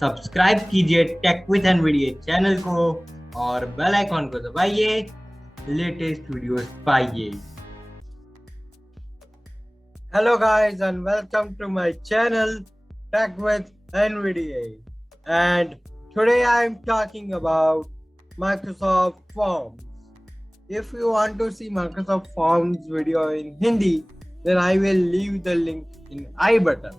Subscribe कीजिए take with NVDA channel को और बेल आइकॉन को दबाइए लेटेस्ट वीडियोस पाइए। Hello guys and welcome to my channel Tech with NVDA, and today I am talking about Microsoft Forms. If you want to see Microsoft Forms video in Hindi, then I will leave the link in I button.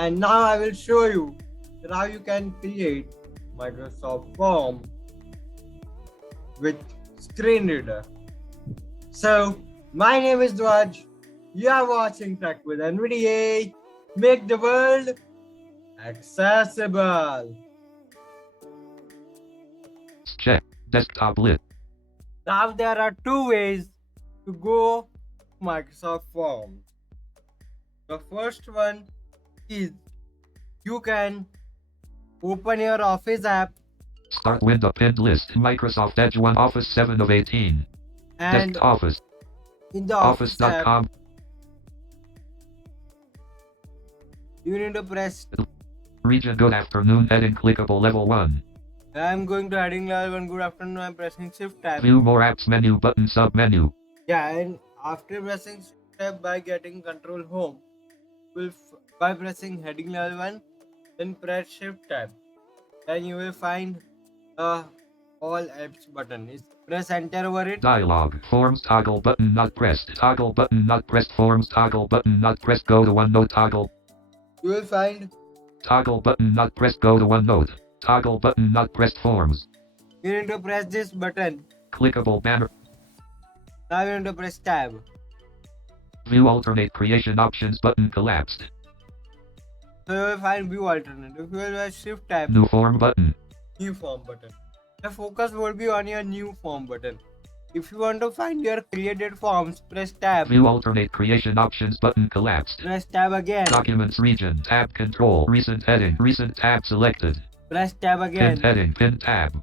And now I will show you that how you can create Microsoft Form with screenreader. So my name is Dwaj. You are watching Tech with NVDA. Make the world accessible. Check. Desktop lit. Now there are two ways to go Microsoft Forms. The first one is you can open your Office app Start window pinned list. Microsoft Edge 1 Office 7 of 18. and Desk Office. in the Office app Office.com. you need to press. Region good afternoon heading clickable level 1. I am going to heading level 1. Good afternoon. I am pressing Shift tab. View more apps menu button sub menu. Yeah, and after pressing Shift tab by getting Control Home, by pressing heading level 1, then press Shift tab. Then you will find all apps button. Press enter over it. Dialog. Forms toggle button not pressed. Toggle button not pressed. Forms toggle button not pressed. Go to OneNote toggle. You will find Toggle button not pressed. Go to OneNote. Toggle button not pressed. Forms. you need to press this button. Clickable banner. Now you need to press tab. View alternate creation options button collapsed. So you will find view alternate. If you will press Shift tab, New form button. new form button. The focus will be on your new form button. If you want to find your created forms, press tab. View alternate creation options button collapsed. Press tab again. Documents region tab control recent heading recent tab selected. Press tab again. Pinned heading pinned tab.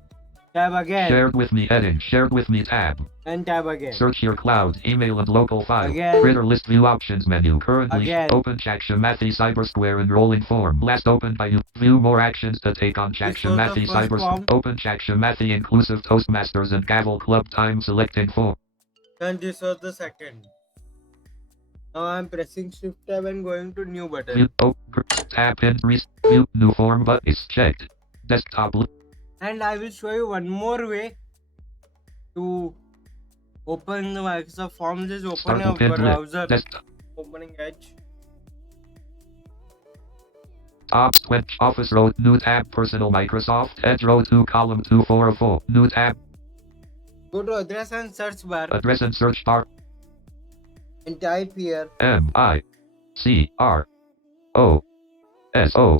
Tab again. Shared with me heading shared with me tab. And tab again. Search your cloud email and local file. Again. Printer list view options menu currently Again. open Chakshamathi Cybersquare enrolling form last opened by you. View more actions to take on This was the Chakshamathi first Cybersquare. form. Open Chakshamathi inclusive Toastmasters and Gavel Club time selecting form. And this was the second. Now I am pressing Shift tab and going to new button. View tab in view new form button is checked. Desktop And I will show you one more way to open the Microsoft Forms is open Start your to pinned browser. list. Desktop Opening Edge. Top switch Office row new tab personal Microsoft Edge row 2 column 2 4 of 4 new tab Go to address and search bar address and search bar and type here MICROSO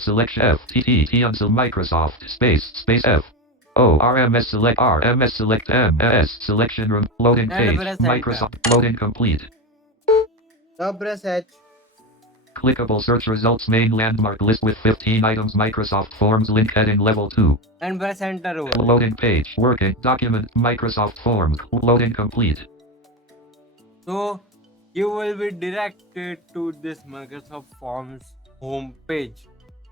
select FTT until Microsoft space F O RMS select RMS select MS selection room loading And page press enter. Microsoft loading complete. Now press Edge. Clickable search results main landmark list with 15 items Microsoft Forms link heading level 2 And press enter over. loading page working document Microsoft Forms loading complete. So you will be directed to this Microsoft Forms home page.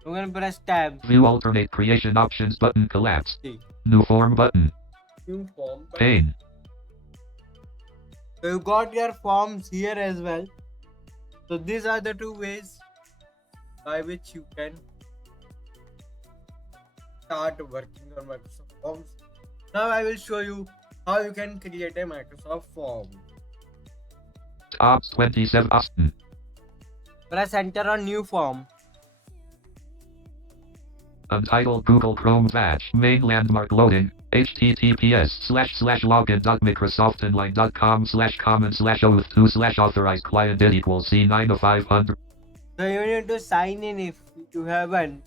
You can press tab. View alternate creation options button collapsed. See. New form button. New form. Pane. So you got your forms here as well. So these are the two ways by which you can start working on Microsoft Forms. Now I will show you how you can create a Microsoft form. Top 27 Austin. Press enter on new form. Untitled Google Chrome badge. Main landmark loading. https://login.microsoftonline.com/common/oauth2/authorized client id equals C9 of 500. So you need to sign in if you haven't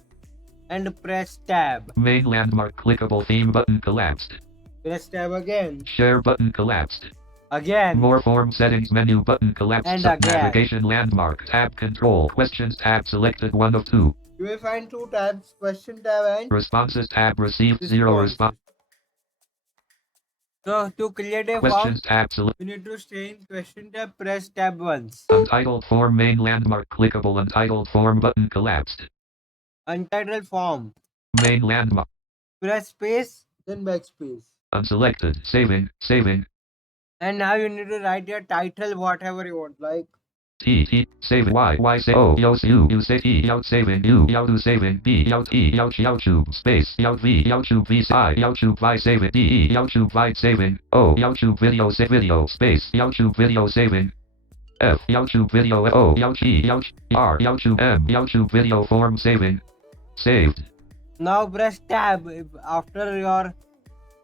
and press tab. Main landmark clickable theme button collapsed. Press tab again. Share button collapsed. Again. More form settings menu button collapsed. And Sub again. navigation landmark tab control questions tab selected 1 of 2. You will find two tabs, question tab and Responses tab received 0 response. So to create a form, Questions tab select. you need to stay in question tab, press tab once. Untitled form main landmark clickable untitled form button collapsed. Untitled form. Main landmark. Press space, then backspace. Unselected. Saving. And now you need to write your title, whatever you want, like T, save Y, say O, you say T, out saving, do saving, B, out E, out YouTube, space, out V, YouTube V, I, YouTube Vi saving, D, YouTube Vi saving, O, YouTube video, save video, space, YouTube video saving, F, YouTube video, O, YouTube R, YouTube M, YouTube video form saving, saved. now press tab if after your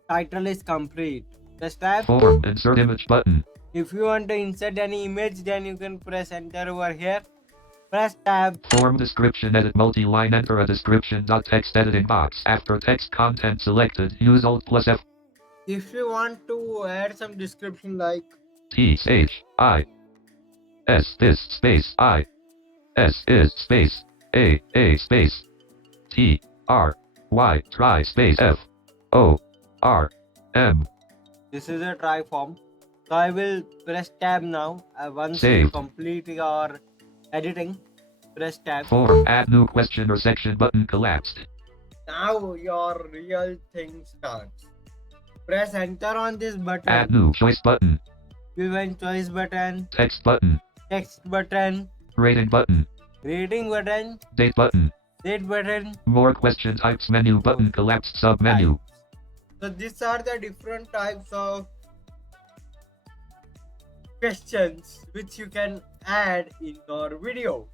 title is complete. Press tab. Form, insert image button. If you want to insert any image, then you can press enter over here. Press tab. Form description, edit multi-line, enter a description. Text editing box. After text content selected, use Alt plus F. If you want to add some description like T H I S this space I S is space A space T R Y try space F O R M. this is a try form. So I will press tab now. Once Save. you complete your editing, press tab. Form, add new question or section button collapsed. Now your real thing starts. Press enter on this button. Add new choice button. Given choice button, Text button. text button, Rating button. rating button, Date button. date button. More question types menu button collapsed sub menu. So these are the different types of questions which you can add in your video.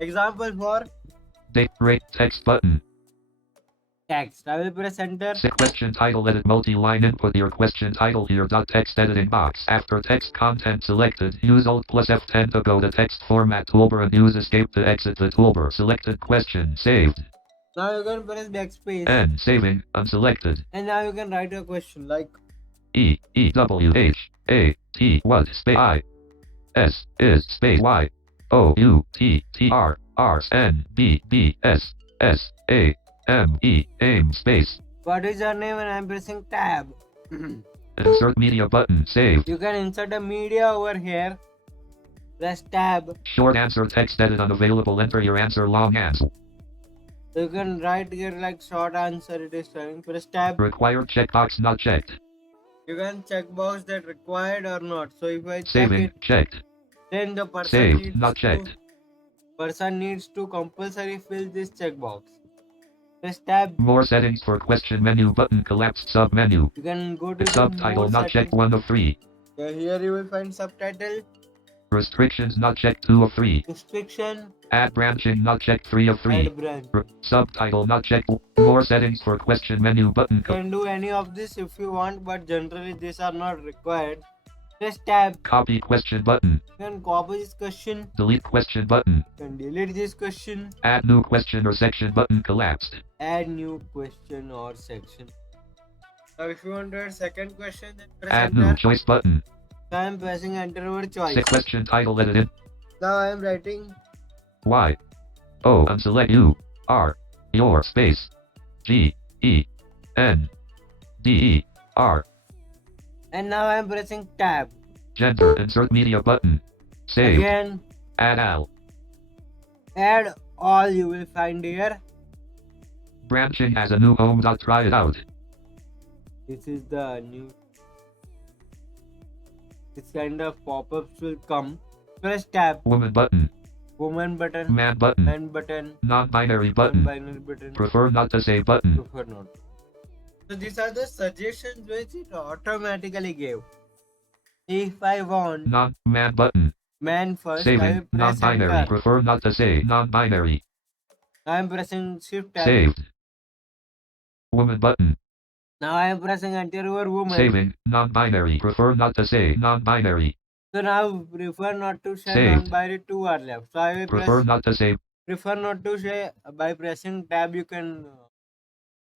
Example for Date rate text button. text. I will press enter. Set question title, edit multi-line, input your question title here. Text editing box. After text content selected, use Alt plus F10 to go to text format toolbar and use escape to exit the toolbar. Selected question saved. Now you can press backspace. N saving unselected. And now you can write a question like W H A T what space I S is space Y O U T T R R N B B S S A M E aim space. what is your name, and I'm pressing tab. Insert media button saved. You can insert a media over here. Press tab. Short answer text edit unavailable. Enter your answer long answer. You can write here like short answer it is showing. Press tab. Required checkbox not checked. You can check box that required or not. So if I check Saving it, checked. then the person Saved needs not to, checked. person needs to compulsory fill this checkbox. Press tab. More settings for question menu button collapsed sub menu. You can go to the Subtitle more not checked settings. 1 of 3. Here you will find subtitle, Restrictions not checked 2 of 3. restriction, Add branching not checked 3 of 3. and branch. Subtitle not checked. More settings for question menu button. You can do any of this if you want, but generally these are not required. Press tab. Copy question button. You can copy this question. Delete question button. You can delete this question. Add new question or section button collapsed. Add new question or section. Now if you want to add second question, then press Add enter. new choice button. So I am pressing enter over choice. Set question title edited. Now I am writing Y O unselect U R your space G E N D E R. and now I am pressing tab. Gender insert media button. Save. Again, Add all. add all you will find here. Branching as a new home. Try it out. This is the new. This kind of pop-ups will come. Press tab. Woman button. Woman button. Man button. Man button. Non-binary button. Binary button. Prefer not to say button. Prefer not. So these are the suggestions which it automatically gave. If I want Non-man button. man first, I will Saving. press Non-binary. enter. Prefer not to say non-binary. I am pressing shift tab. Saved. Woman button. Now I am pressing enter over woman. Saving. Non-binary. Prefer not to say non-binary. So now prefer not to say Saved. non-binary 2 are left. So I will Prefer press not to say. prefer not to say. By pressing tab you can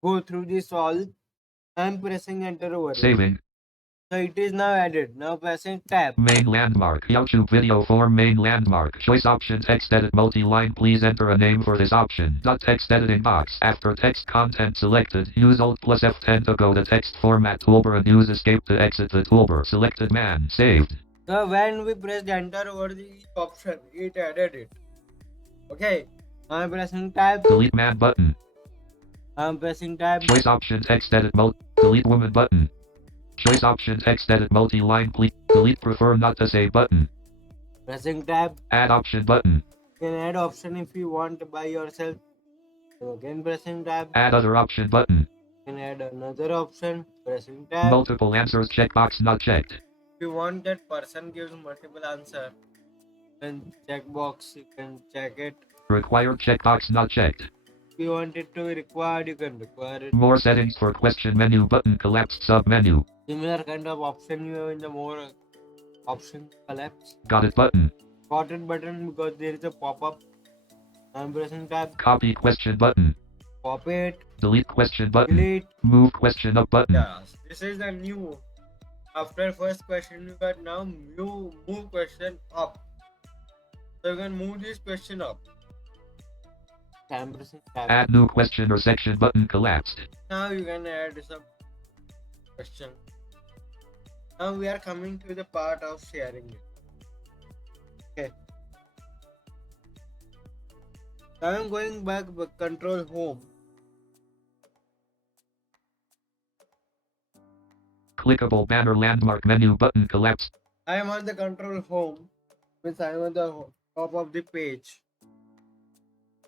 go through this all. I am pressing enter over it. Saving. So it is now added. Now pressing tab. Main landmark. YouTube video form main landmark. Choice option text edit multi-line. Please enter a name for this option. Text editing box. After text content selected, use Alt plus F10 to go to text format toolbar and use escape to exit the toolbar. Selected man. Saved. So when we pressed enter over the option, it added it. Okay. I'm pressing tab. Delete man button. I'm pressing tab. Choice option text edit delete woman button. Choice option text edit multi-line please. Delete prefer not to say button. Pressing tab. Add option button. You can add option if you want by yourself. So again pressing tab. Add other option button. You can add another option. Pressing tab. Multiple answers checkbox not checked. If you want that person gives multiple answer, then checkbox you can check it. Required checkbox not checked. If you want it to be required, you can require it. More settings for question menu button collapsed sub menu. Similar kind of option you have in the more option collapse. Got it button. Got it button because there is a pop-up. I'm pressing tab. Copy question button. Copy it. Delete question button. Delete. Move question up button. Yes, this is the new. After first question, you got now move question up. So you can move this question up. I'm pressing tab. Add new question or section button collapsed. Now you can add some question. Now we are coming to the part of sharing it. Okay. Now I'm going back control home. Clickable banner landmark menu button collapsed. I am on the control home, means I am on the top of the page.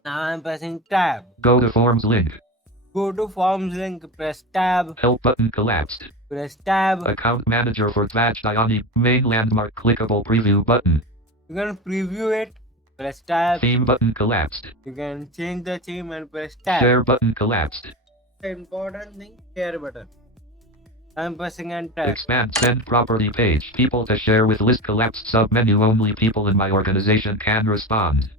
Now I am pressing tab. Go to forms link. Go to forms link, press tab. Help button collapsed. Press tab. Account manager for Dvaj Diani. Main landmark clickable preview button. You can preview it. Press tab. Theme button collapsed. You can change the theme and press tab. Share button collapsed. The important thing, share button. I am pressing enter. Expand send property page. People to share with list collapsed sub menu. Only people in my organization can respond.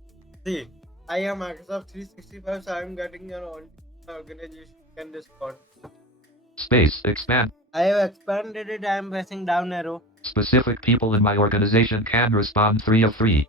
See, I am Microsoft 365, so I am getting an organization can respond. Space expand. I have expanded it. I am pressing down arrow. Specific people in my organization can respond 3 of 3.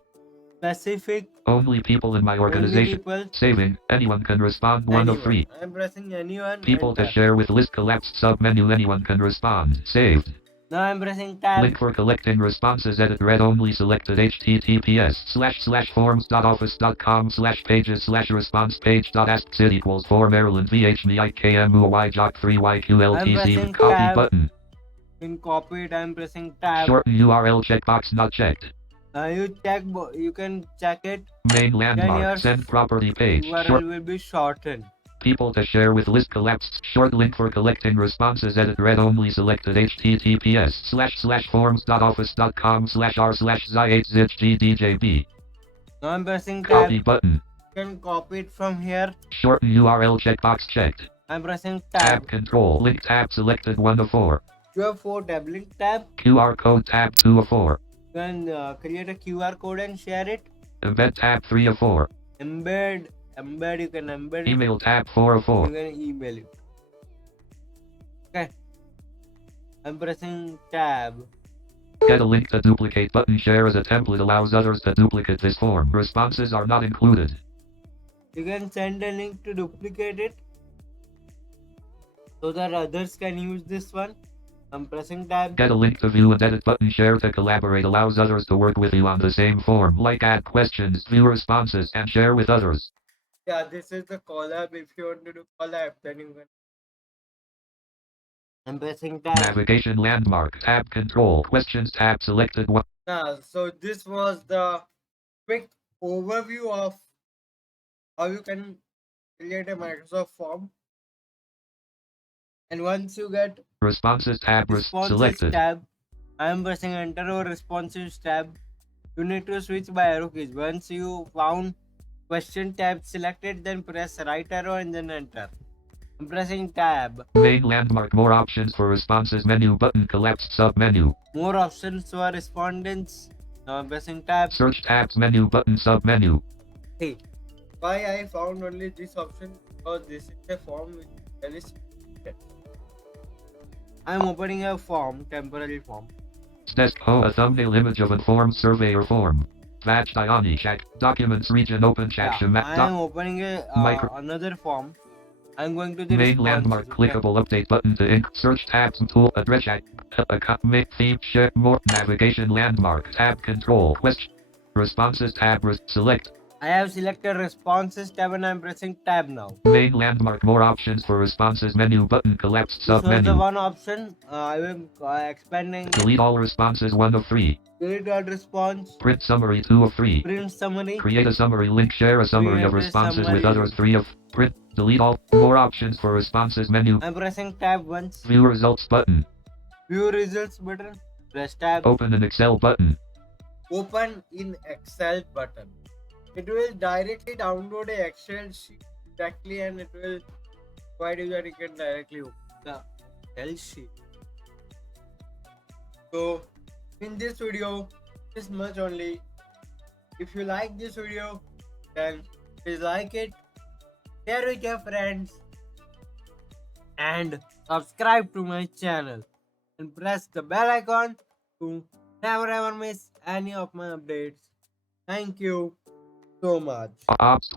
Specific. Only people in my organization. People. Saving. Anyone can respond 1 of 3. I am pressing anyone. People to share with list collapsed sub menu. Anyone can respond. Saved. Now I am pressing tab. Link for collecting responses. Edit read only selected. https://forms.office.com/pages/response page.asksid equals 4 Maryland VHMIKMUY jock 3YQLTC. Copy tab. button. In copy it, I am pressing tab. Shorten URL checkbox not checked. You can check it. Main landmark. Send property page. URL will be shortened. People to share with list collapsed. Short link for collecting responses. Edit read only selected. https://forms.office.com/r/zy8zgdjb. Now I'm pressing tab. Copy button. You can copy it from here. Shorten URL checkbox checked. I'm pressing tab. Tab control. Link tab selected 1 of 4. You have 4 tab. Link tab. QR code tab 2 of 4. You can create a QR code and share it. Embed tab 3 of 4. Embed. You can embed. Email tab 4 of 4. You can email it. Okay. I'm pressing tab. Get a link to duplicate button. Share as a template allows others to duplicate this form. Responses are not included. You can send a link to duplicate it so that others can use this one. I'm pressing tab. Get a link to view and edit button. Share to collaborate allows others to work with you on the same form. Like add questions, view responses, and share with others. Yeah, this is the collab. If you want to do collab, then you can. I'm pressing tab. Navigation landmark tab control questions tab selected 1. Yeah, so this was the quick overview of how you can create a Microsoft form. And once you get Responses tab responses selected. tab, I am pressing enter or responses tab. You need to switch by arrow keys. Once you found question tab selected, then press right arrow and then enter. I'm pressing tab. Main landmark more options for responses menu button collapsed sub menu. More options for respondents. Now I'm pressing tab. Search tabs menu button sub menu. Hey, why I found only this option? Because this is a form which is I'm opening a form, temporary form. Desk a thumbnail image of a form surveyor form. Dvaj Diani check. Documents region open check. I am opening a another form. I'm going to the main landmark clickable update button to ink. Search tabs tool address check. Make theme share more navigation landmark tab control question responses tab select I have selected responses tab and I'm pressing tab now. Main landmark. More options for responses menu button. Collapsed This was the sub-menu. one option. I will expanding. Delete all responses 1 of 3. Delete all response. Print summary 2 of 3. Print summary. Create a summary link. Share a summary of Create a responses with summary. others 3 of. Print. Delete all. More options for responses menu. I'm pressing tab once. View results button. View results button. Press tab. Open an Excel button. Open in Excel button. It will directly download a Excel sheet directly and it will provide you that you can directly open the Excel sheet. So in this video, this much only. If you like this video, then please like it, share with your friends, and subscribe to my channel and press the bell icon to never ever miss any of my updates. Thank you so much. Ops.